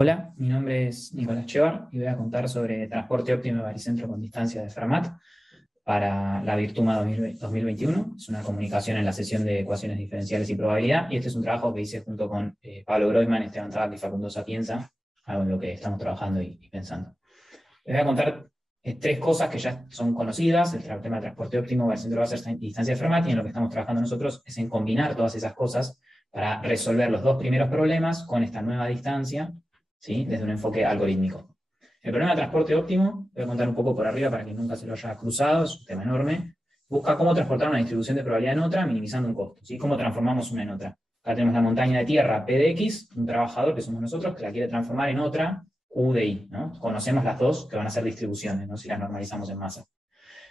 Hola, mi nombre es Nicolás Chevar y voy a contar sobre transporte óptimo de baricentro con distancia de Fermat para la Virtuma 2021. Es una comunicación en la sesión de ecuaciones diferenciales y probabilidad, y este es un trabajo que hice junto con Pablo Groisman, Esteban Tabak y Facundo Sapienza, algo en lo que estamos trabajando y pensando. Les voy a contar tres cosas que ya son conocidas: el tema de transporte óptimo, baricentro láser y distancia de Fermat, y en lo que estamos trabajando nosotros es en combinar todas esas cosas para resolver los dos primeros problemas con esta nueva distancia, ¿sí? Desde un enfoque algorítmico. El problema de transporte óptimo, voy a contar un poco por arriba para que nunca se lo haya cruzado, es un tema enorme. Busca cómo transportar una distribución de probabilidad en otra, minimizando un costo, ¿sí? Cómo transformamos una en otra. Acá tenemos la montaña de tierra P de X, un trabajador que somos nosotros, que la quiere transformar en otra Q de Y, ¿no? Conocemos las dos que van a ser distribuciones, ¿no? Si las normalizamos en masa.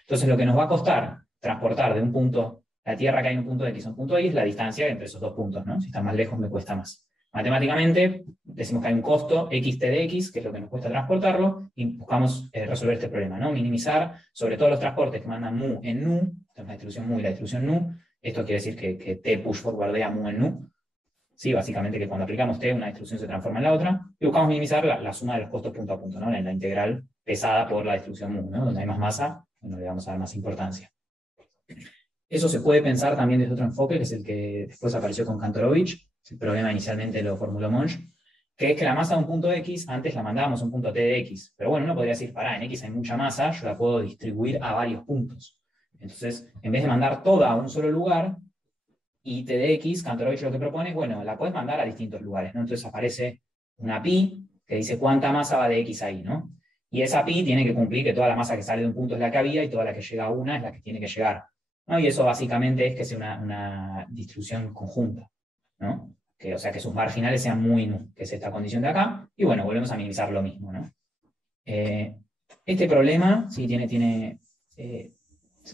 Entonces, lo que nos va a costar transportar de un punto, la tierra que hay en un punto X a un punto Y, es la distancia entre esos dos puntos, ¿no? Si está más lejos, me cuesta más. Matemáticamente, decimos que hay un costo xt de x, que es lo que nos cuesta transportarlo, y buscamos resolver este problema, ¿no? Minimizar sobre todo los transportes que mandan mu en nu, la distribución mu y la distribución nu. Esto quiere decir que t push forwardea mu en nu. Sí, básicamente que cuando aplicamos t, una distribución se transforma en la otra, y buscamos minimizar la suma de los costos punto a punto, ¿no? La integral pesada por la distribución mu, ¿no? Donde hay más masa, bueno, le vamos a dar más importancia. Eso se puede pensar también desde otro enfoque, que es el que después apareció con Kantorovich. El problema inicialmente lo formuló Monge, que es que la masa de un punto X, antes la mandábamos a un punto T de X, pero bueno, uno podría decir, pará, en X hay mucha masa, yo la puedo distribuir a varios puntos. Entonces, en vez de mandar toda a un solo lugar, y T de X, Kantorovich lo que propone es, bueno, la puedes mandar a distintos lugares, ¿no? Entonces aparece una pi que dice cuánta masa va de X ahí, ¿no? Y esa pi tiene que cumplir que toda la masa que sale de un punto es la que había y toda la que llega a una es la que tiene que llegar, ¿no? Y eso básicamente es que sea una distribución conjunta, ¿no? Que, o sea, que sus marginales sean muy nu, que es esta condición de acá, y bueno, volvemos a minimizar lo mismo, ¿no? Este problema, sí,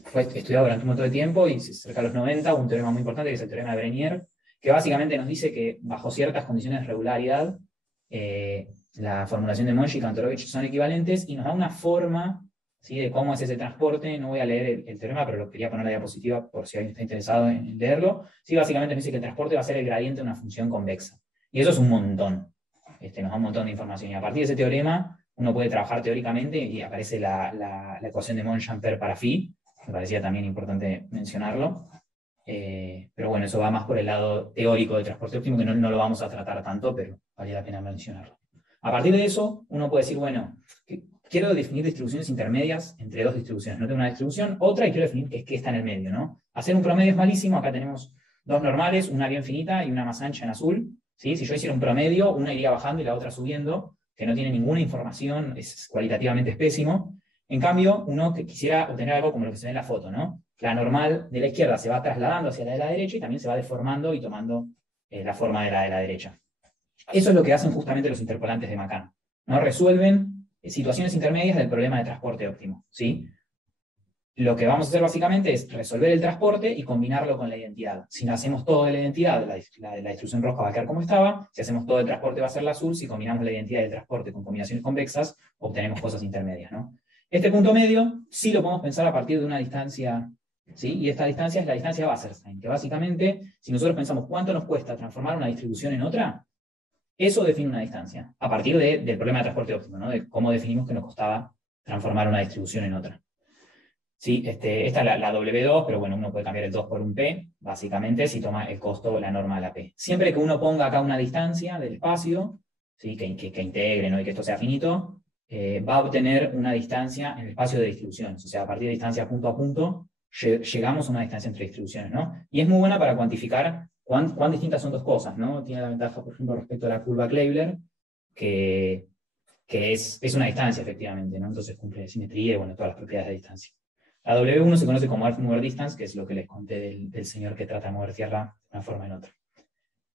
fue estudiado durante un montón de tiempo, y cerca de los 90 hubo un teorema muy importante, que es el teorema de Brenier, que básicamente nos dice que bajo ciertas condiciones de regularidad, la formulación de Monge y Kantorovich son equivalentes, y nos da una forma, ¿sí?, de cómo es ese transporte. No voy a leer el teorema, pero lo quería poner en la diapositiva por si alguien está interesado en leerlo. Sí, básicamente nos dice que el transporte va a ser el gradiente de una función convexa. Y eso es un montón. Nos da un montón de información. Y a partir de ese teorema, uno puede trabajar teóricamente, y aparece la ecuación de Monge-Ampère para phi. Me parecía también importante mencionarlo. Pero bueno, eso va más por el lado teórico del transporte óptimo, que no lo vamos a tratar tanto, pero vale la pena mencionarlo. A partir de eso, uno puede decir, bueno, quiero definir distribuciones intermedias entre dos distribuciones. No tengo una distribución, otra, y quiero definir qué está en el medio, ¿no? Hacer un promedio es malísimo. Acá tenemos dos normales, una bien finita y una más ancha en azul, ¿sí? Si yo hiciera un promedio, una iría bajando y la otra subiendo, que no tiene ninguna información, es cualitativamente es pésimo. En cambio, uno que quisiera obtener algo como lo que se ve en la foto, ¿no? La normal de la izquierda se va trasladando hacia la de la derecha y también se va deformando y tomando la forma de la derecha. Eso es lo que hacen justamente los interpolantes de Macan, ¿no? Resuelven situaciones intermedias del problema de transporte óptimo, ¿sí? Lo que vamos a hacer básicamente es resolver el transporte y combinarlo con la identidad. Si hacemos todo de la identidad, la distribución roja va a quedar como estaba. Si hacemos todo el transporte, va a ser la azul. Si combinamos la identidad del transporte con combinaciones convexas, obtenemos cosas intermedias, ¿no? Este punto medio sí lo podemos pensar a partir de una distancia, ¿sí? Y esta distancia es la distancia Wasserstein, que básicamente, si nosotros pensamos cuánto nos cuesta transformar una distribución en otra, eso define una distancia, a partir del problema de transporte óptimo, ¿no? De cómo definimos que nos costaba transformar una distribución en otra. Sí, esta es la W2, pero bueno, uno puede cambiar el 2 por un P, básicamente, si toma el costo, la norma de la P. Siempre que uno ponga acá una distancia del espacio, ¿sí?, que integre, ¿no?, y que esto sea finito, va a obtener una distancia en el espacio de distribuciones. O sea, a partir de distancia punto a punto, llegamos a una distancia entre distribuciones, ¿no? Y es muy buena para cuantificar cuán distintas son dos cosas, ¿no? Tiene la ventaja, por ejemplo, respecto a la curva Kleibler, que es una distancia, efectivamente, ¿no? Entonces cumple simetría y, bueno, todas las propiedades de distancia. La W1 se conoce como Earth Mover Distance, que es lo que les conté del señor que trata de mover tierra de una forma o en otra.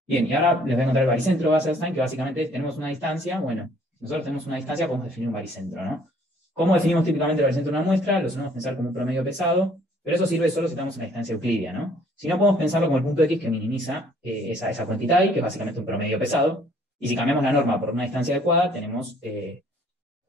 Bien, y ahora les voy a contar el baricentro de Wasserstein, que básicamente tenemos una distancia. Bueno, nosotros tenemos una distancia, podemos definir un baricentro, ¿no? ¿Cómo definimos típicamente el baricentro de una muestra? Lo solemos pensar como un promedio pesado, pero eso sirve solo si estamos en la distancia euclidia, ¿no? Si no, podemos pensarlo como el punto X, que minimiza esa cuantitad, y que es básicamente un promedio pesado. Y si cambiamos la norma por una distancia adecuada, tenemos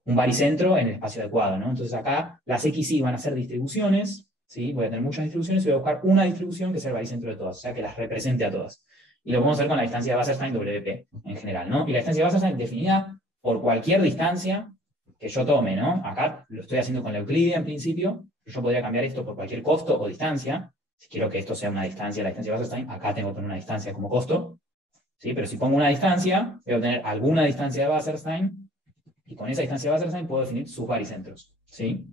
un baricentro en el espacio adecuado, ¿no? Entonces acá las XY van a ser distribuciones, ¿sí? Voy a tener muchas distribuciones y voy a buscar una distribución que sea el baricentro de todas, o sea, que las represente a todas. Y lo podemos hacer con la distancia de Wasserstein WP en general, ¿no? Y la distancia de Wasserstein definida por cualquier distancia que yo tome, ¿no? Acá lo estoy haciendo con la Euclidia en principio, pero yo podría cambiar esto por cualquier costo o distancia. Si quiero que esto sea una distancia, la distancia de Wasserstein, acá tengo que poner una distancia como costo, ¿sí? Pero si pongo una distancia, voy a obtener alguna distancia de Wasserstein, y con esa distancia de Wasserstein puedo definir sus baricentros, ¿sí?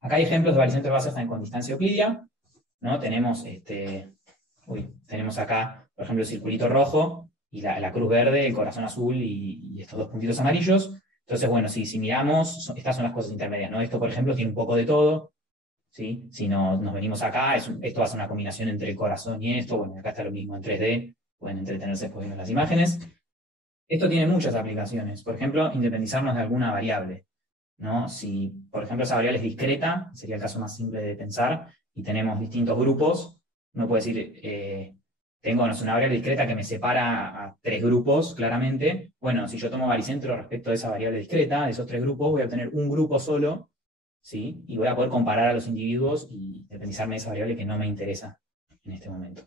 Acá hay ejemplos de baricentros de Wasserstein con distancia euclidia, ¿no? Tenemos, tenemos acá, por ejemplo, el circulito rojo y la cruz verde, el corazón azul y estos dos puntitos amarillos. Entonces, bueno, si miramos, estas son las cosas intermedias, ¿no? Esto, por ejemplo, tiene un poco de todo, ¿sí? Si nos venimos acá, esto va a ser una combinación entre el corazón y esto. Bueno, acá está lo mismo en 3D, pueden entretenerse después viendo las imágenes. Esto tiene muchas aplicaciones. Por ejemplo, independizarnos de alguna variable, ¿no? Si, por ejemplo, esa variable es discreta, sería el caso más simple de pensar, y tenemos distintos grupos, uno puede decir, tengo, no sé, una variable discreta que me separa a 3 grupos, claramente. Bueno, si yo tomo baricentro respecto de esa variable discreta, de esos 3 grupos, voy a obtener un grupo solo, ¿sí? Y voy a poder comparar a los individuos y independizarme de esa variable que no me interesa en este momento.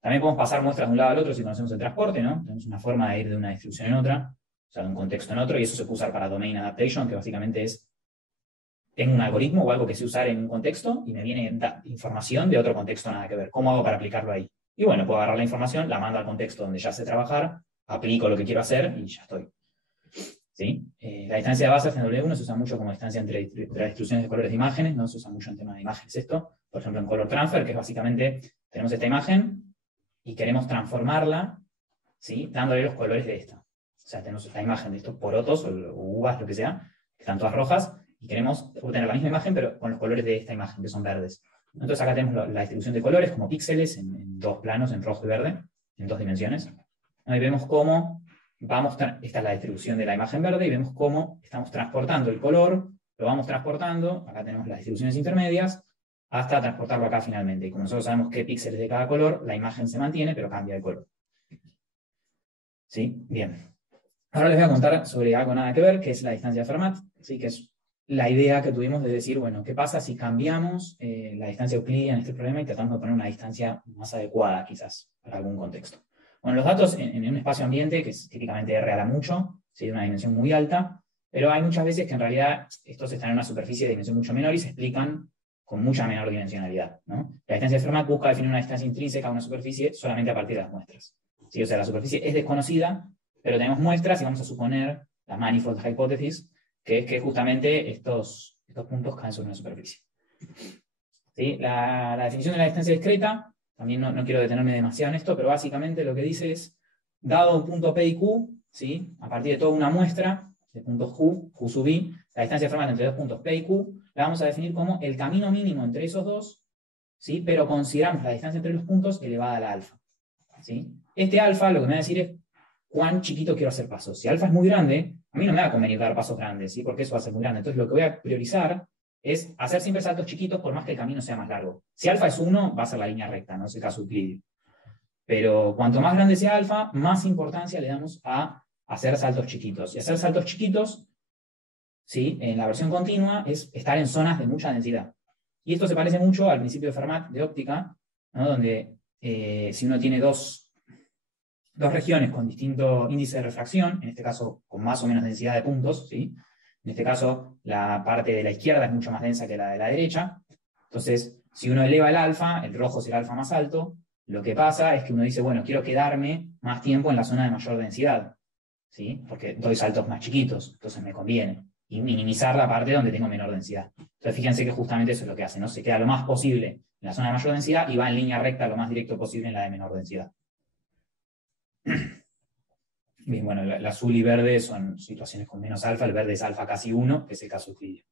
También podemos pasar muestras de un lado al otro si conocemos el transporte, ¿no? Tenemos una forma de ir de una distribución en otra, o sea, de un contexto en otro, y eso se puede usar para domain adaptation, que básicamente es, tengo un algoritmo o algo que sé usar en un contexto y me viene información de otro contexto nada que ver. ¿Cómo hago para aplicarlo ahí? Y bueno, puedo agarrar la información, la mando al contexto donde ya sé trabajar, aplico lo que quiero hacer y ya estoy. ¿Sí? La distancia de bases en W1 se usa mucho como distancia entre las distribuciones de colores de imágenes, no se usa mucho en tema de imágenes esto. Por ejemplo, en Color Transfer, que es básicamente, tenemos esta imagen y queremos transformarla, ¿sí? Dándole los colores de esta. O sea, tenemos esta imagen de estos porotos o uvas, lo que sea, que están todas rojas, y queremos obtener la misma imagen, pero con los colores de esta imagen, que son verdes. Entonces acá tenemos la distribución de colores como píxeles en 2 planos, en rojo y verde, en 2 dimensiones. Ahí vemos cómo esta es la distribución de la imagen verde, y vemos cómo estamos transportando el color, lo vamos transportando, acá tenemos las distribuciones intermedias, hasta transportarlo acá finalmente. Y como nosotros sabemos qué píxeles de cada color, la imagen se mantiene, pero cambia de color. ¿Sí? Bien. Ahora les voy a contar sobre algo nada que ver, que es la distancia de Fermat, ¿sí? Que es la idea que tuvimos de decir, bueno, ¿qué pasa si cambiamos la distancia euclidia en este problema y tratamos de poner una distancia más adecuada, quizás, para algún contexto? Bueno, los datos en un espacio ambiente, que es típicamente R a la mucho, ¿sí? De una dimensión muy alta, pero hay muchas veces que en realidad estos están en una superficie de dimensión mucho menor y se explican con mucha menor dimensionalidad, ¿no? La distancia de Fermat busca definir una distancia intrínseca a una superficie solamente a partir de las muestras, ¿sí? O sea, la superficie es desconocida, pero tenemos muestras y vamos a suponer la manifold hypothesis, que es que justamente estos puntos caen sobre una superficie. ¿Sí? La definición de la distancia discreta, también no quiero detenerme demasiado en esto, pero básicamente lo que dice es, dado un punto P y Q, ¿sí? A partir de toda una muestra de puntos Q sub I, la distancia de Fermat entre 2 puntos P y Q, la vamos a definir como el camino mínimo entre esos dos, ¿sí? Pero consideramos la distancia entre los puntos elevada a la alfa, ¿sí? Este alfa lo que me va a decir es cuán chiquito quiero hacer pasos. Si alfa es muy grande, a mí no me va a convenir dar pasos grandes, ¿sí? Porque eso va a ser muy grande. Entonces lo que voy a priorizar es hacer siempre saltos chiquitos por más que el camino sea más largo. Si alfa es 1, va a ser la línea recta, no es el caso euclidio. Pero cuanto más grande sea alfa, más importancia le damos a hacer saltos chiquitos. Y hacer saltos chiquitos, ¿sí? En la versión continua, es estar en zonas de mucha densidad. Y esto se parece mucho al principio de Fermat de óptica, ¿no? Donde si uno tiene dos regiones con distinto índice de refracción, en este caso con más o menos densidad de puntos, ¿sí? En este caso, la parte de la izquierda es mucho más densa que la de la derecha. Entonces, si uno eleva el alfa, el rojo será el alfa más alto, lo que pasa es que uno dice, bueno, quiero quedarme más tiempo en la zona de mayor densidad, ¿sí? Porque doy saltos más chiquitos, entonces me conviene. Y minimizar la parte donde tengo menor densidad. Entonces, fíjense que justamente eso es lo que hace, ¿no? Se queda lo más posible en la zona de mayor densidad y va en línea recta lo más directo posible en la de menor densidad. Bien, bueno, el azul y verde son situaciones con menos alfa, el verde es alfa casi 1, que es el caso euclidio.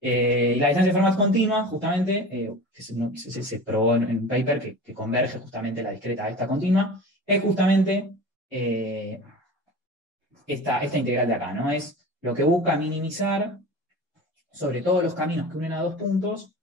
Y la distancia de Fermat continua, justamente, que se probó en un paper que converge justamente la discreta a esta continua, es justamente esta integral de acá, ¿no? Es lo que busca minimizar, sobre todos los caminos que unen a 2 puntos,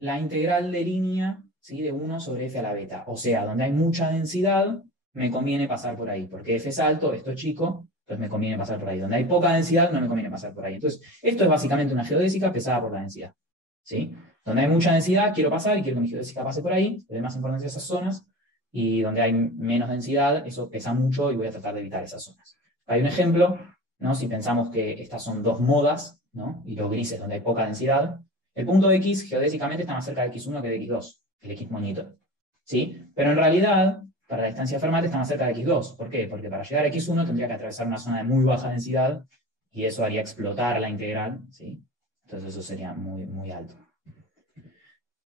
la integral de línea, ¿sí? De 1 sobre f a la beta. O sea, donde hay mucha densidad, me conviene pasar por ahí, porque f es alto, esto es chico, entonces me conviene pasar por ahí. Donde hay poca densidad, no me conviene pasar por ahí. Entonces, esto es básicamente una geodésica pesada por la densidad, ¿sí? Donde hay mucha densidad, quiero pasar y quiero que mi geodésica pase por ahí, le doy más importancia a esas zonas, y donde hay menos densidad, eso pesa mucho y voy a tratar de evitar esas zonas. Hay un ejemplo, ¿no? Si pensamos que estas son dos modas, ¿no? Y los grises donde hay poca densidad, el punto X geodésicamente está más cerca de X1 que de X2, el X moñito, ¿sí? Pero en realidad, para la distancia de Fermat está más cerca de X2. ¿Por qué? Porque para llegar a X1 tendría que atravesar una zona de muy baja densidad y eso haría explotar la integral, ¿sí? Entonces eso sería muy, muy alto.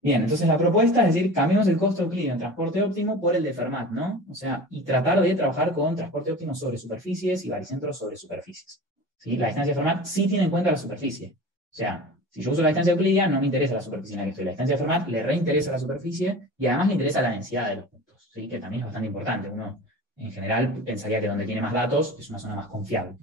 Bien, entonces la propuesta es decir, cambiemos el costo euclidio en transporte óptimo por el de Fermat, ¿no? O sea, y tratar de trabajar con transporte óptimo sobre superficies y baricentros sobre superficies, ¿sí? La distancia de Fermat sí tiene en cuenta la superficie. O sea, si yo uso la distancia euclidia, no me interesa la superficie en la que estoy. La distancia de Fermat le reinteresa la superficie y además le interesa la densidad de los puntos, ¿sí? Que también es bastante importante. Uno, en general, pensaría que donde tiene más datos es una zona más confiable.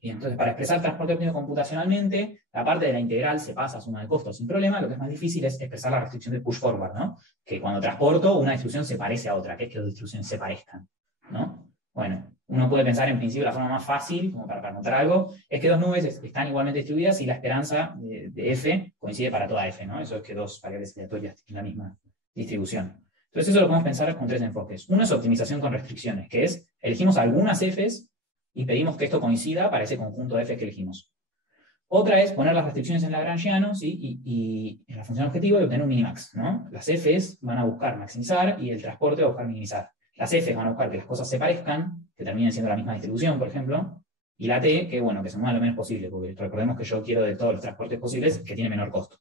Y entonces, para expresar transporte óptimo computacionalmente, la parte de la integral se pasa a suma de costos sin problema. Lo que es más difícil es expresar la restricción de push forward, ¿no? Que cuando transporto, una distribución se parece a otra, que es que las distribuciones se parezcan, ¿no? Bueno, uno puede pensar en principio la forma más fácil, como para notar algo, es que dos nubes están igualmente distribuidas y la esperanza de f coincide para toda f, ¿no? Eso es que dos variables aleatorias tienen la misma distribución. Entonces eso lo podemos pensar con tres enfoques. Uno es optimización con restricciones, que es, elegimos algunas f's y pedimos que esto coincida para ese conjunto de f que elegimos. Otra es poner las restricciones en Lagrangiano, ¿sí? y en la función objetivo y obtener un minimax, ¿no? Las f's van a buscar maximizar y el transporte va a buscar minimizar. Las f's van a buscar que las cosas se parezcan, que terminen siendo la misma distribución, por ejemplo, y la t, que bueno, que se mueva lo menos posible, porque recordemos que yo quiero de todos los transportes posibles que tiene menor costo.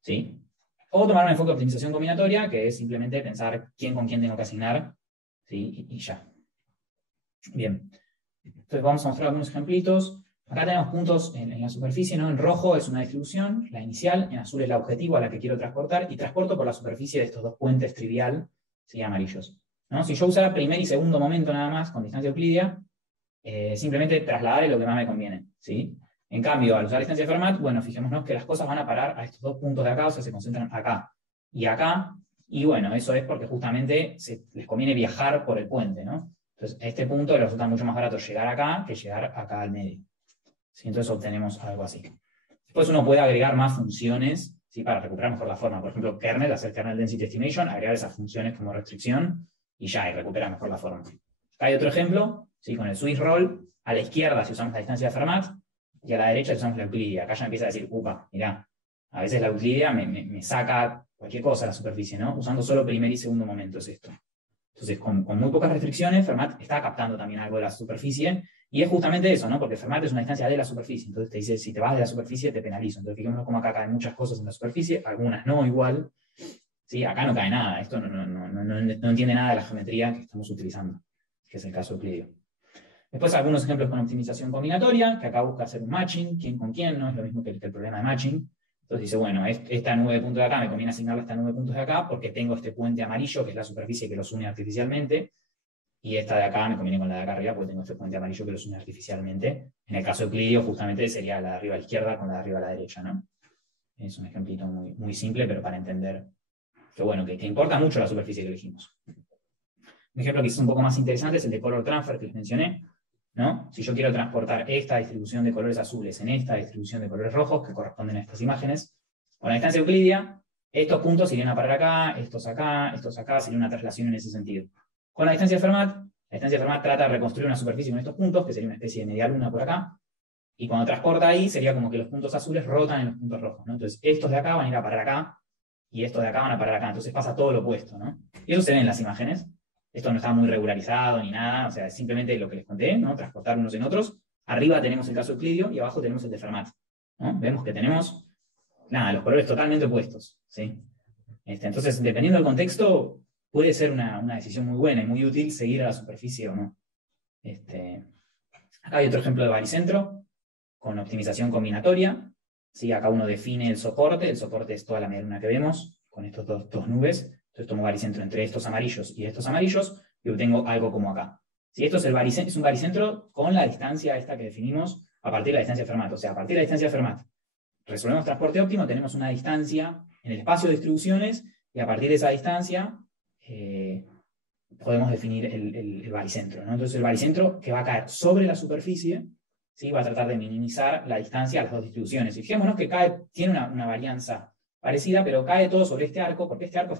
¿Sí? O tomar un enfoque de optimización combinatoria, que es simplemente pensar quién con quién tengo que asignar, ¿sí? Y ya. Bien. Entonces vamos a mostrar algunos ejemplitos. Acá tenemos puntos en la superficie, ¿no? En rojo es una distribución, la inicial, en azul es la objetivo a la que quiero transportar, y transporto por la superficie de estos dos puentes trivial, ¿sí? Amarillos, ¿no? Si yo usara primer y segundo momento nada más, con distancia euclidia, simplemente trasladaré lo que más me conviene, ¿sí? En cambio, al usar distancia de Fermat, bueno, fijémonos que las cosas van a parar a estos dos puntos de acá, o sea, se concentran acá y acá, y bueno, eso es porque justamente les conviene viajar por el puente, ¿no? Entonces, a este punto les resulta mucho más barato llegar acá que llegar acá al medio. ¿Sí? Entonces obtenemos algo así. Después uno puede agregar más funciones, ¿sí? Para recuperar mejor la forma. Por ejemplo, kernel, hacer kernel density estimation, agregar esas funciones como restricción y ya, y recupera mejor la forma. Acá hay otro ejemplo, ¿sí? Con el Swiss roll. A la izquierda si usamos la distancia de Fermat y a la derecha si usamos la euclidia. Acá ya empieza a decir, upa, mirá, a veces la euclidia me saca cualquier cosa a la superficie, ¿no? Usando solo primer y segundo momento es esto. Entonces, con muy pocas restricciones, Fermat está captando también algo de la superficie, y es justamente eso, ¿no? Porque Fermat es una distancia de la superficie, entonces te dice, si te vas de la superficie, te penalizo. Entonces, fijémonos cómo acá caen muchas cosas en la superficie, algunas no igual, ¿sí? Acá no cae nada, esto no entiende nada de la geometría que estamos utilizando, que es el caso euclidio. Después, algunos ejemplos con optimización combinatoria, que acá busca hacer un matching, quién con quién, no es lo mismo que el problema de matching. Entonces dice, bueno, esta nube de puntos de acá me conviene asignarle a esta nube de puntos de acá porque tengo este puente amarillo, que es la superficie que los une artificialmente, y esta de acá me conviene con la de acá arriba porque tengo este puente amarillo que los une artificialmente. En el caso euclidio, justamente sería la de arriba a la izquierda con la de arriba a la derecha, ¿no? Es un ejemplito muy, muy simple, pero para entender que, bueno, que importa mucho la superficie que elegimos. Un ejemplo que es un poco más interesante es el de color transfer que les mencioné, ¿no? Si yo quiero transportar esta distribución de colores azules en esta distribución de colores rojos, que corresponden a estas imágenes, con la distancia euclidia, estos puntos irían a parar acá, estos acá, sería una traslación en ese sentido. Con la distancia de Fermat trata de reconstruir una superficie con estos puntos, que sería una especie de media luna por acá, y cuando transporta ahí, sería como que los puntos azules rotan en los puntos rojos, ¿no? Entonces, estos de acá van a ir a parar acá, y estos de acá van a parar acá, entonces pasa todo lo opuesto, ¿no? Y eso se ve en las imágenes. Esto no está muy regularizado ni nada, o sea, es simplemente lo que les conté, ¿no? Transportar unos en otros. Arriba tenemos el caso euclidio y abajo tenemos el de Fermat, ¿no? Vemos que tenemos, nada, los colores totalmente opuestos, ¿sí? Entonces, dependiendo del contexto, puede ser una decisión muy buena y muy útil seguir a la superficie o no. Acá hay otro ejemplo de baricentro, con optimización combinatoria, ¿sí? Acá uno define el soporte es toda la media luna que vemos, con estos dos nubes. Entonces tomo baricentro entre estos amarillos y estos amarillos y obtengo algo como acá. Si esto es un baricentro con la distancia esta que definimos a partir de la distancia de Fermat. O sea, a partir de la distancia de Fermat resolvemos transporte óptimo, tenemos una distancia en el espacio de distribuciones y a partir de esa distancia podemos definir el baricentro, ¿no? Entonces el baricentro que va a caer sobre la superficie, ¿sí? Va a tratar de minimizar la distancia a las dos distribuciones. Y fijémonos que tiene una varianza parecida, pero cae todo sobre este arco, porque este arco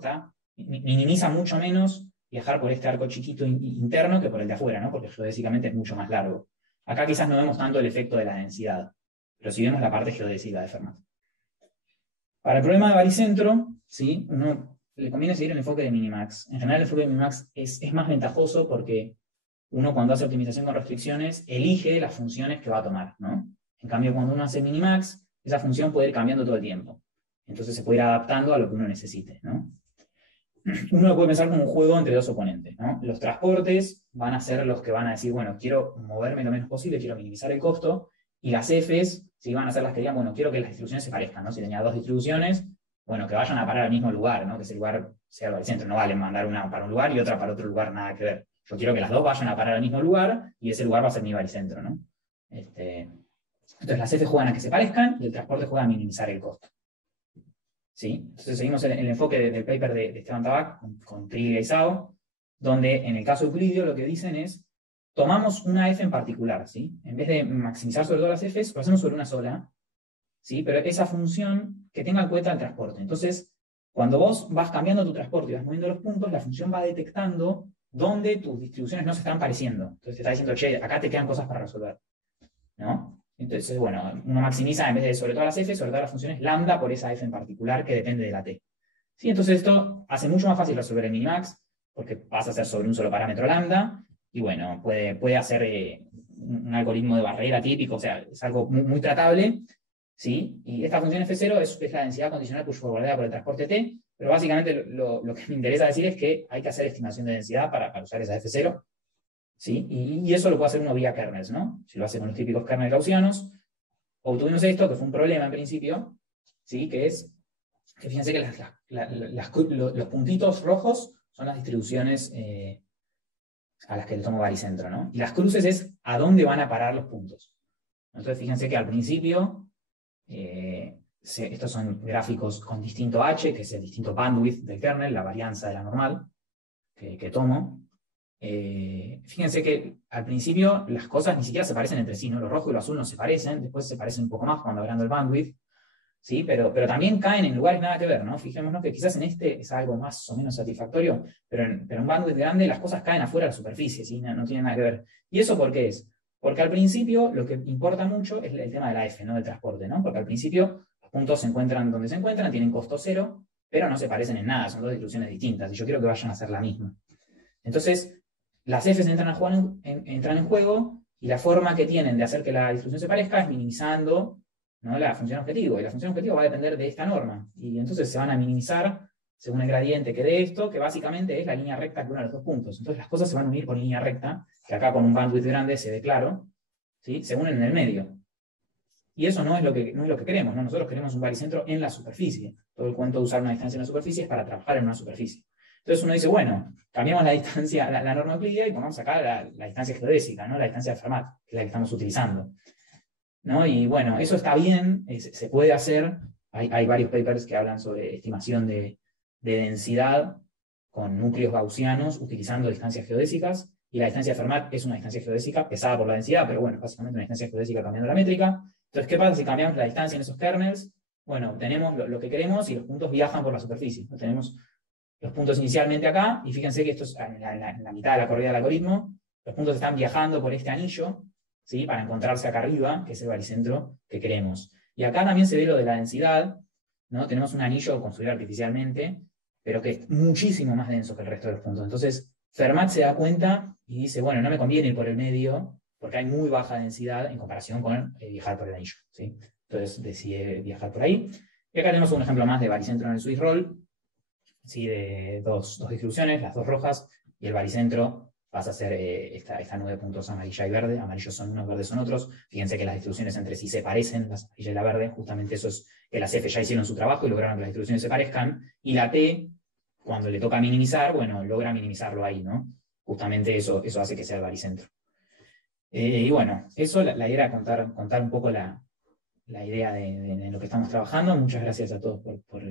minimiza mucho menos viajar por este arco chiquito interno que por el de afuera, ¿no? Porque geodésicamente es mucho más largo. Acá quizás no vemos tanto el efecto de la densidad, pero sí vemos la parte geodésica de Fermat. Para el problema de baricentro, ¿sí? Uno le conviene seguir el enfoque de Minimax. En general el enfoque de Minimax es más ventajoso porque uno cuando hace optimización con restricciones elige las funciones que va a tomar, ¿no? En cambio, cuando uno hace Minimax, esa función puede ir cambiando todo el tiempo. Entonces se puede ir adaptando a lo que uno necesite, ¿no? Uno lo puede pensar como un juego entre dos oponentes, ¿no? Los transportes van a ser los que van a decir, bueno, quiero moverme lo menos posible, quiero minimizar el costo, y las Fs, ¿sí? Van a ser las que digan, bueno, quiero que las distribuciones se parezcan, ¿no? Si tenía dos distribuciones, bueno, que vayan a parar al mismo lugar, ¿no? Que ese lugar sea el baricentro, no vale mandar una para un lugar y otra para otro lugar, nada que ver. Yo quiero que las dos vayan a parar al mismo lugar, y ese lugar va a ser mi baricentro, ¿no? Entonces las F juegan a que se parezcan, y el transporte juega a minimizar el costo. ¿Sí? Entonces seguimos el enfoque del paper de Esteban Tabac con Triglia y Sao, donde en el caso de Euclidio lo que dicen es, tomamos una F en particular, ¿sí? En vez de maximizar sobre todas las Fs, lo hacemos sobre una sola, ¿sí? Pero esa función que tenga en cuenta el transporte. Entonces, cuando vos vas cambiando tu transporte y vas moviendo los puntos, la función va detectando dónde tus distribuciones no se están pareciendo. Entonces te está diciendo, che, acá te quedan cosas para resolver, ¿no? Entonces, bueno, uno maximiza en vez de sobre todas las F, sobre todas las funciones lambda por esa F en particular que depende de la T. ¿Sí? Entonces esto hace mucho más fácil resolver el minimax, porque pasa a ser sobre un solo parámetro lambda, y bueno, puede hacer un algoritmo de barrera típico, o sea, es algo muy tratable, ¿sí? Y esta función F0 es la densidad condicional push forwardada por el transporte T, pero básicamente lo que me interesa decir es que hay que hacer estimación de densidad para usar esa F0, ¿sí? Y eso lo puede hacer uno vía kernels, ¿no? Si lo hace con los típicos kernels gaussianos, obtuvimos esto, que fue un problema en principio, ¿sí? Que es, que fíjense que los puntitos rojos son las distribuciones a las que le tomo baricentro, ¿no? Y las cruces es a dónde van a parar los puntos. Entonces fíjense que al principio, estos son gráficos con distinto h, que es el distinto bandwidth del kernel, la varianza de la normal que tomo. Fíjense que al principio las cosas ni siquiera se parecen entre sí, ¿no? Lo rojo y lo azul no se parecen, después se parecen un poco más cuando agrando el bandwidth, ¿sí? Pero también caen en lugares nada que ver, ¿no? Fijémonos que quizás en este es algo más o menos satisfactorio, pero en un bandwidth grande las cosas caen afuera de la superficie, ¿sí? No tienen nada que ver. ¿Y eso por qué es? Porque al principio lo que importa mucho es el tema de la F, ¿no? Del transporte, ¿no? Porque al principio los puntos se encuentran donde se encuentran, tienen costo cero, pero no se parecen en nada, son dos distribuciones distintas, y yo quiero que vayan a ser la misma. Entonces, las Fs entran en juego, y la forma que tienen de hacer que la distribución se parezca es minimizando, ¿no? La función objetivo, y la función objetivo va a depender de esta norma, y entonces se van a minimizar según el gradiente que dé esto, que básicamente es la línea recta que une los dos puntos. Entonces las cosas se van a unir por línea recta, que acá con un bandwidth grande se ve claro, ¿sí? Se unen en el medio. Y eso no es lo que queremos, ¿no? Nosotros queremos un baricentro en la superficie. Todo el cuento de usar una distancia en la superficie es para trabajar en una superficie. Entonces uno dice, bueno, cambiamos la distancia, la norma euclídea, y pongamos acá la distancia geodésica, ¿no? La distancia de Fermat, que es la que estamos utilizando, ¿no? Y bueno, eso está bien, se puede hacer. Hay varios papers que hablan sobre estimación de densidad con núcleos gaussianos utilizando distancias geodésicas, y la distancia de Fermat es una distancia geodésica pesada por la densidad, pero bueno, básicamente una distancia geodésica cambiando la métrica. Entonces, ¿qué pasa si cambiamos la distancia en esos kernels? Bueno, obtenemos lo que queremos y los puntos viajan por la superficie. Tenemos los puntos inicialmente acá, y fíjense que esto es en la mitad de la corrida del algoritmo, los puntos están viajando por este anillo, ¿sí? Para encontrarse acá arriba, que es el baricentro que queremos. Y acá también se ve lo de la densidad, ¿no? Tenemos un anillo construido artificialmente, pero que es muchísimo más denso que el resto de los puntos. Entonces, Fermat se da cuenta y dice, bueno, no me conviene ir por el medio, porque hay muy baja densidad en comparación con viajar por el anillo, ¿sí? Entonces decide viajar por ahí. Y acá tenemos un ejemplo más de baricentro en el Swiss Roll, ¿sí? De dos distribuciones, las dos rojas, y el baricentro pasa a ser esta 9 puntos amarilla y verde. Amarillos son unos, verdes son otros. Fíjense que las distribuciones entre sí se parecen, la amarilla y la verde. Justamente eso es que las F ya hicieron su trabajo y lograron que las distribuciones se parezcan. Y la T, cuando le toca minimizar, bueno, logra minimizarlo ahí, ¿no? Justamente eso hace que sea el baricentro. Y bueno, eso la idea era contar un poco la idea de lo que estamos trabajando. Muchas gracias a todos por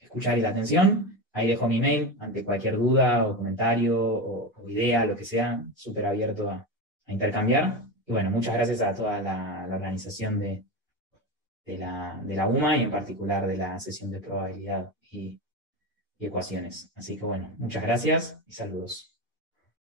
escuchar y la atención. Ahí dejo mi mail ante cualquier duda o comentario o idea, lo que sea, súper abierto a intercambiar. Y bueno, muchas gracias a toda la organización de la UMA, y en particular de la sesión de probabilidad y y ecuaciones. Así que bueno, muchas gracias y saludos.